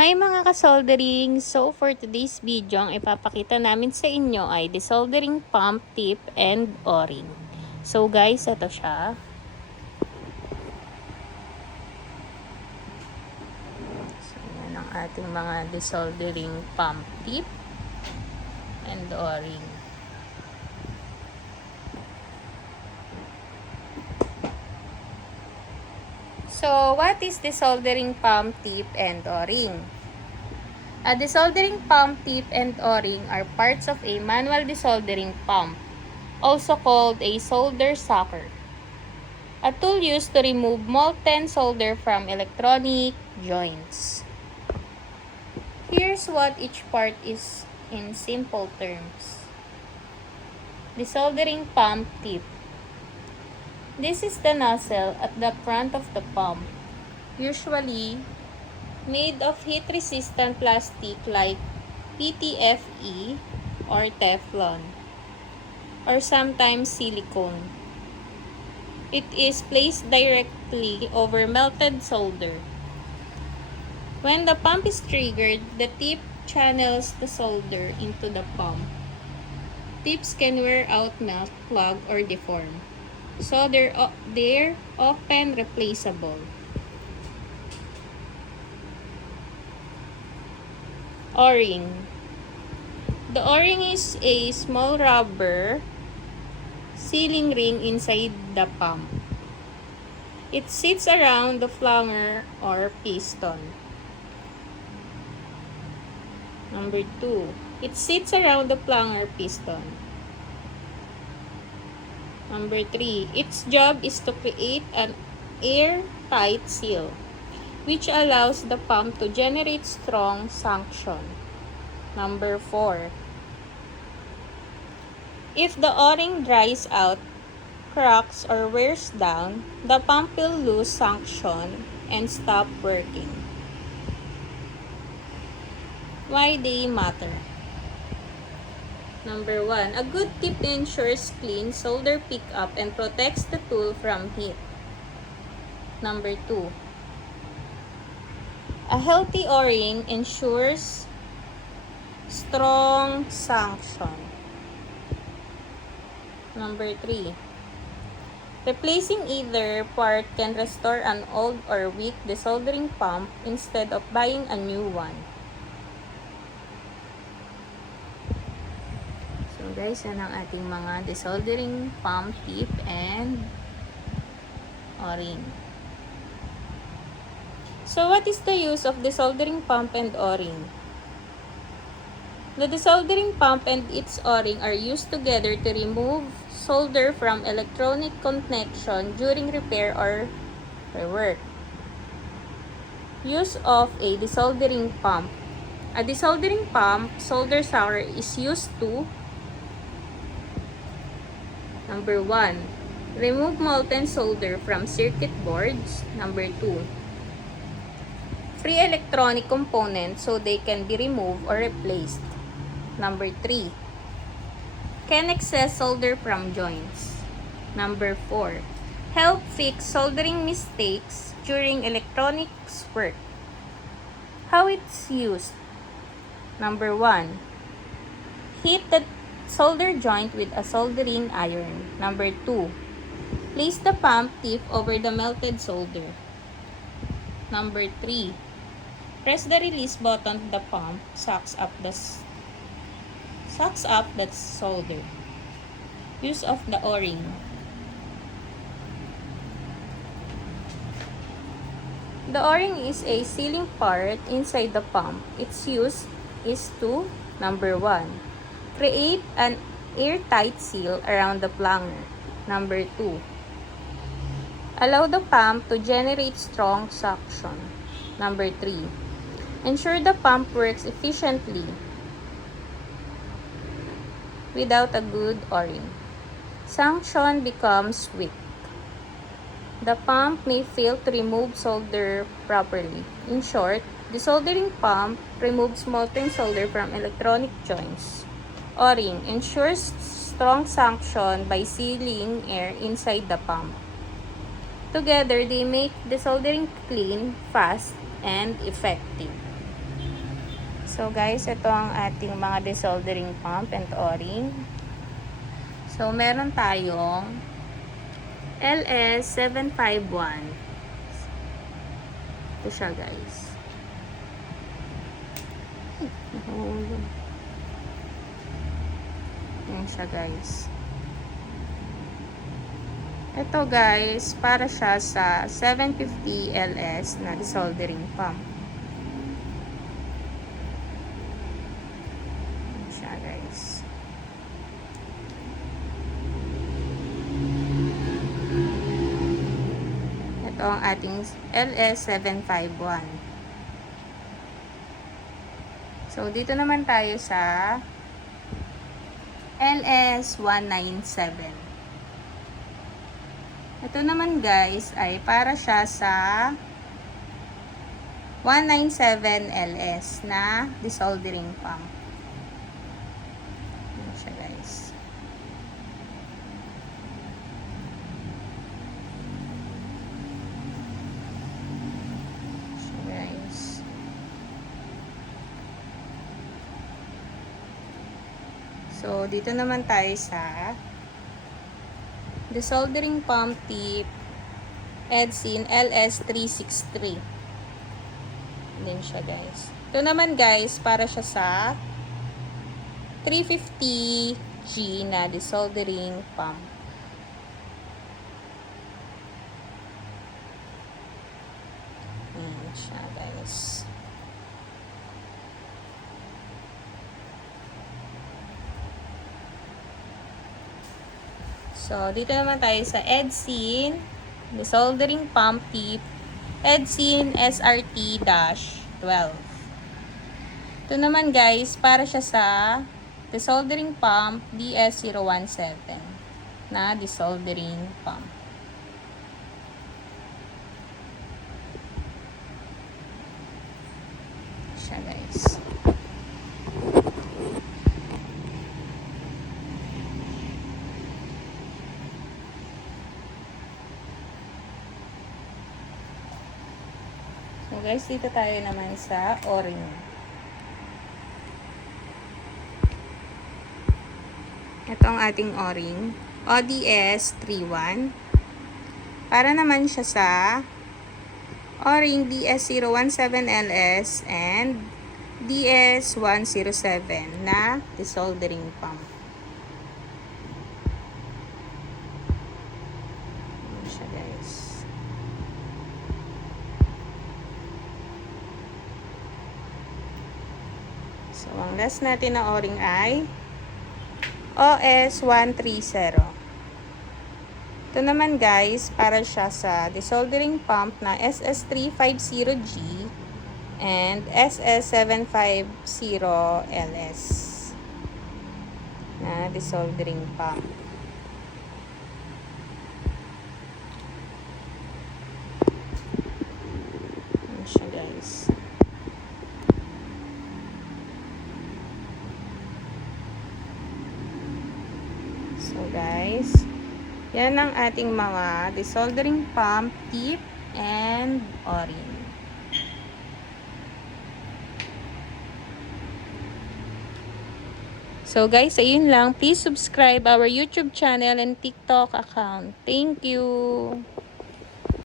Hi mga kasoldering! So for today's video, ang ipapakita namin sa inyo ay desoldering pump, tip, and o-ring. So guys, ito siya. So yan ang ating mga desoldering pump, tip, and o-ring. So what is desoldering pump, tip, and o-ring? A desoldering pump, tip, and o-ring are parts of a manual desoldering pump, also called a solder sucker. A tool used to remove molten solder from electronic joints. Here's what each part is in simple terms. Desoldering pump tip. This is the nozzle at the front of the pump, usually made of heat-resistant plastic like PTFE or Teflon, or sometimes silicone. It is placed directly over melted solder. When the pump is triggered, the tip channels the solder into the pump. Tips can wear out, melt, clog, or deform, so they're often replaceable. O-ring. The O-ring is a small rubber sealing ring inside the pump. It sits around the flanger or piston. Number 2. It sits around the flanger piston. Number 3. Its job is to create an airtight seal, which allows the pump to generate strong suction. Number 4. If the O-ring dries out, cracks, or wears down, the pump will lose suction and stop working. Why they matter? Number 1. A good tip ensures clean solder pickup and protects the tool from heat. Number 2. A healthy O-ring ensures strong suction. Number 3. Replacing either part can restore an old or weak desoldering pump instead of buying a new one. So guys, yan ang ating mga desoldering pump, tip, and O-ring. So what is the use of desoldering pump and O-ring? The desoldering pump and its O-ring are used together to remove solder from electronic connection during repair or rework. Use of a desoldering pump. A desoldering pump solder sucker is used to: Number 1. Remove molten solder from circuit boards. Number 2. Free electronic components so they can be removed or replaced. Number 3. Can excess solder from joints. Number 4. Help fix soldering mistakes during electronics work. How it's used. Number 1. Heat the solder joint with a soldering iron. Number 2. Place the pump tip over the melted solder. Number 3. Press the release button. The pump sucks up the solder. Use of the O-ring. The O-ring is a sealing part inside the pump. Its use is to: Number 1. Create an airtight seal around the flanger. Number 2. Allow the pump to generate strong suction. Number 3. Ensure the pump works efficiently without a good O-ring. Suction becomes weak. The pump may fail to remove solder properly. In short, desoldering pump removes molten solder from electronic joints. O-ring ensures strong suction by sealing air inside the pump. Together, they make desoldering clean, fast, and effective. So guys, ito ang ating mga desoldering pump and o-ring. So meron tayong LS751. Ito siya guys. Yan siya guys. Ito guys, para siya sa 750 LS na desoldering pump. Yan siya guys. Ito ang ating LS751. So, dito naman tayo sa LS197. Ito naman guys ay para siya sa 197 LS na desoldering pump. Ayan siya guys. So, dito naman tayo sa desoldering pump tip Edsin LS363. Din siya guys. Ito naman guys, para siya sa 350G na desoldering pump. Ayan siya guys. So, dito naman tayo sa Edsin desoldering pump tip Edsin SRT-12. Ito naman guys, para siya sa desoldering pump DS017 na desoldering pump. Siya guys. So guys, dito tayo naman sa o-ring. Ito ang ating o-ring. ODS31. Para naman siya sa o-ring DS017LS and DS107 na desoldering pump. Ayan siya guys. So, ang last natin na o-ring ay OS130. Ito naman guys, para siya sa desoldering pump na SS350G and SS750LS na desoldering pump. Ayan siya guys. So guys, yan ang ating mga desoldering pump, tip, and o-ring. So guys, ayun lang. Please subscribe our YouTube channel and TikTok account. Thank you!